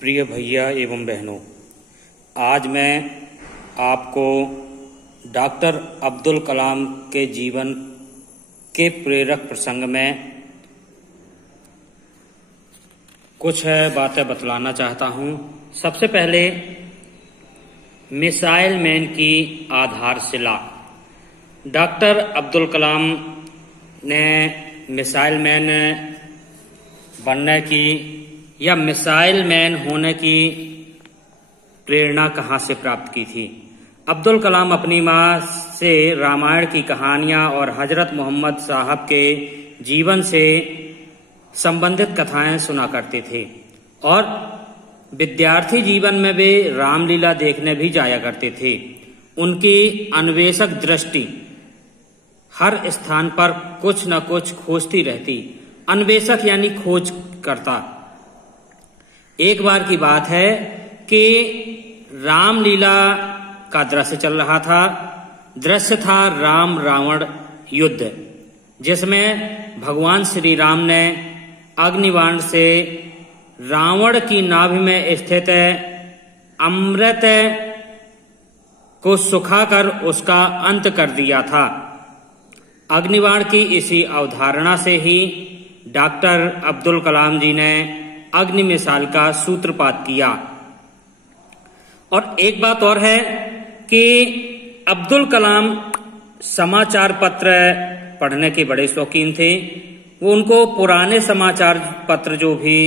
प्रिय भैया एवं बहनों, आज मैं आपको डॉक्टर अब्दुल कलाम के जीवन के प्रेरक प्रसंग में कुछ बातें बतलाना चाहता हूं। सबसे पहले मिसाइल मैन की आधारशिला। डॉक्टर अब्दुल कलाम ने मिसाइल मैन बनने की या मिसाइल मैन होने की प्रेरणा कहाँ से प्राप्त की थी? अब्दुल कलाम अपनी माँ से रामायण की कहानियां और हजरत मोहम्मद साहब के जीवन से संबंधित कथाएं सुना करते थे और विद्यार्थी जीवन में वे रामलीला देखने भी जाया करते थे। उनकी अन्वेषक दृष्टि हर स्थान पर कुछ न कुछ खोजती रहती। अन्वेषक यानी खोज करता। एक बार की बात है कि रामलीला का दृश्य चल रहा था। दृश्य था राम रावण युद्ध, जिसमें भगवान श्री राम ने अग्निबाण से रावण की नाभि में स्थित अमृत को सुखाकर उसका अंत कर दिया था। अग्निबाण की इसी अवधारणा से ही डॉक्टर अब्दुल कलाम जी ने अग्नि मिसाल का सूत्रपात किया। और एक बात और है कि अब्दुल कलाम समाचार पत्र पढ़ने के बड़े शौकीन थे। वो उनको पुराने समाचार पत्र जो भी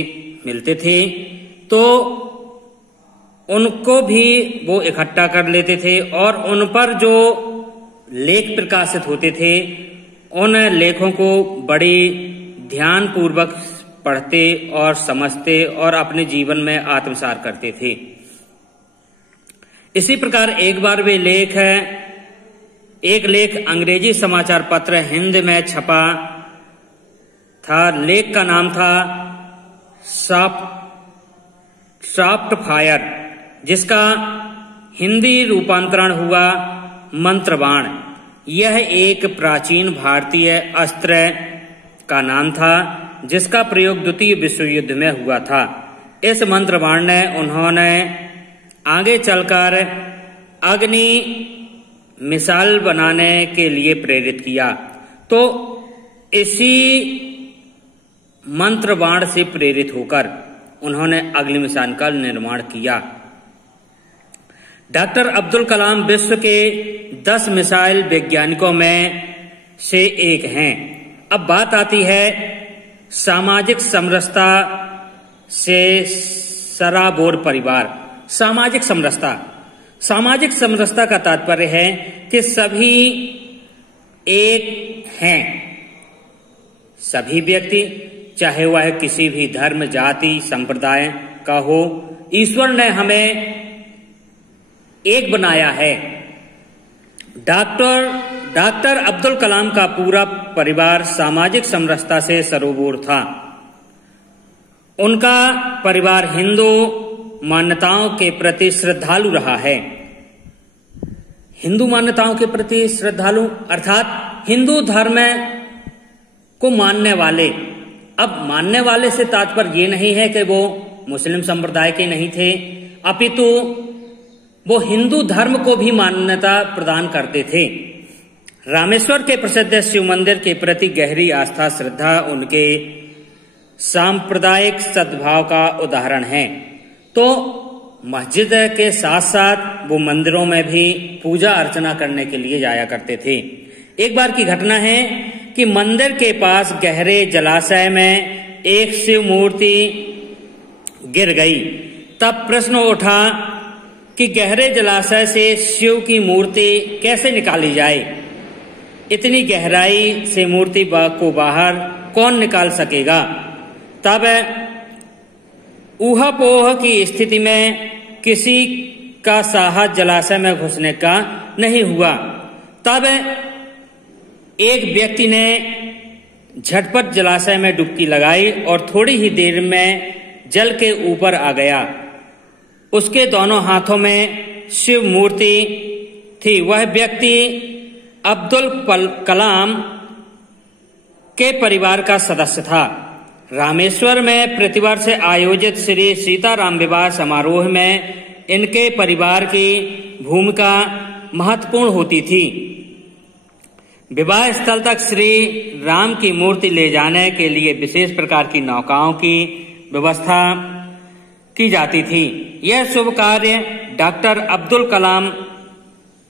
मिलते थे तो उनको भी वो इकट्ठा कर लेते थे और उन पर जो लेख प्रकाशित होते थे उन लेखों को बड़ी ध्यानपूर्वक पढ़ते और समझते और अपने जीवन में आत्मसात करते थे। इसी प्रकार एक बार वे एक लेख अंग्रेजी समाचार पत्र हिंद में छपा था। लेख का नाम था सॉफ्ट फायर, जिसका हिंदी रूपांतरण हुआ मंत्रबाण। यह एक प्राचीन भारतीय अस्त्र का नाम था जिसका प्रयोग द्वितीय विश्व युद्ध में हुआ था। इस मंत्रबाण ने उन्होंने आगे चलकर अग्नि मिसाल बनाने के लिए प्रेरित किया। तो इसी मंत्रबाण से प्रेरित होकर उन्होंने अग्नि मिसाल का निर्माण किया। डॉक्टर अब्दुल कलाम विश्व के 10 मिसाइल वैज्ञानिकों में से एक हैं। अब बात आती है सामाजिक समरसता से सराबोर परिवार। सामाजिक समरसता का तात्पर्य है कि सभी एक हैं। सभी व्यक्ति, चाहे वह किसी भी धर्म, जाति, संप्रदाय का हो, ईश्वर ने हमें एक बनाया है। डॉक्टर अब्दुल कलाम का पूरा परिवार सामाजिक समरसता से सरोबोर था। उनका परिवार हिंदू मान्यताओं के प्रति श्रद्धालु रहा है। हिंदू मान्यताओं के प्रति श्रद्धालु अर्थात हिंदू धर्म को मानने वाले। अब मानने वाले से तात्पर्य ये नहीं है कि वो मुस्लिम संप्रदाय के नहीं थे, अपितु वो हिंदू धर्म को भी मान्यता प्रदान करते थे। रामेश्वर के प्रसिद्ध शिव मंदिर के प्रति गहरी आस्था, श्रद्धा उनके सांप्रदायिक सद्भाव का उदाहरण है। तो मस्जिद के साथ साथ वो मंदिरों में भी पूजा अर्चना करने के लिए जाया करते थे। एक बार की घटना है कि मंदिर के पास गहरे जलाशय में एक शिव मूर्ति गिर गई। तब प्रश्न उठा कि गहरे जलाशय से शिव की मूर्ति कैसे निकाली जाए। इतनी गहराई से मूर्ति को बाहर कौन निकाल सकेगा। तब ऊहापोह की स्थिति में किसी का साहस जलाशय में घुसने का नहीं हुआ। तब एक व्यक्ति ने झटपट जलाशय में डुबकी लगाई और थोड़ी ही देर में जल के ऊपर आ गया। उसके दोनों हाथों में शिव मूर्ति थी। वह व्यक्ति अब्दुल कलाम के परिवार का सदस्य था। रामेश्वर में प्रतिवर्ष आयोजित श्री सीताराम विवाह समारोह में इनके परिवार की भूमिका महत्वपूर्ण होती थी। विवाह स्थल तक श्री राम की मूर्ति ले जाने के लिए विशेष प्रकार की नौकाओं की व्यवस्था की जाती थी। यह शुभ कार्य डॉक्टर अब्दुल कलाम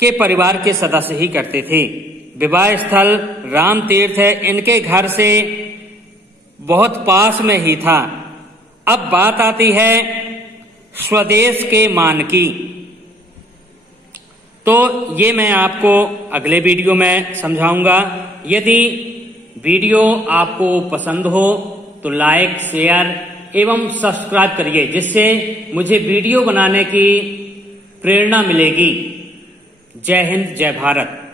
के परिवार के सदस्य ही करते थे। विवाह स्थल राम तीर्थ इनके घर से बहुत पास में ही था। अब बात आती है स्वदेश के मान की, तो ये मैं आपको अगले वीडियो में समझाऊंगा। यदि वीडियो आपको पसंद हो तो लाइक, शेयर एवं सब्सक्राइब करिए, जिससे मुझे वीडियो बनाने की प्रेरणा मिलेगी। जय हिंद, जय भारत।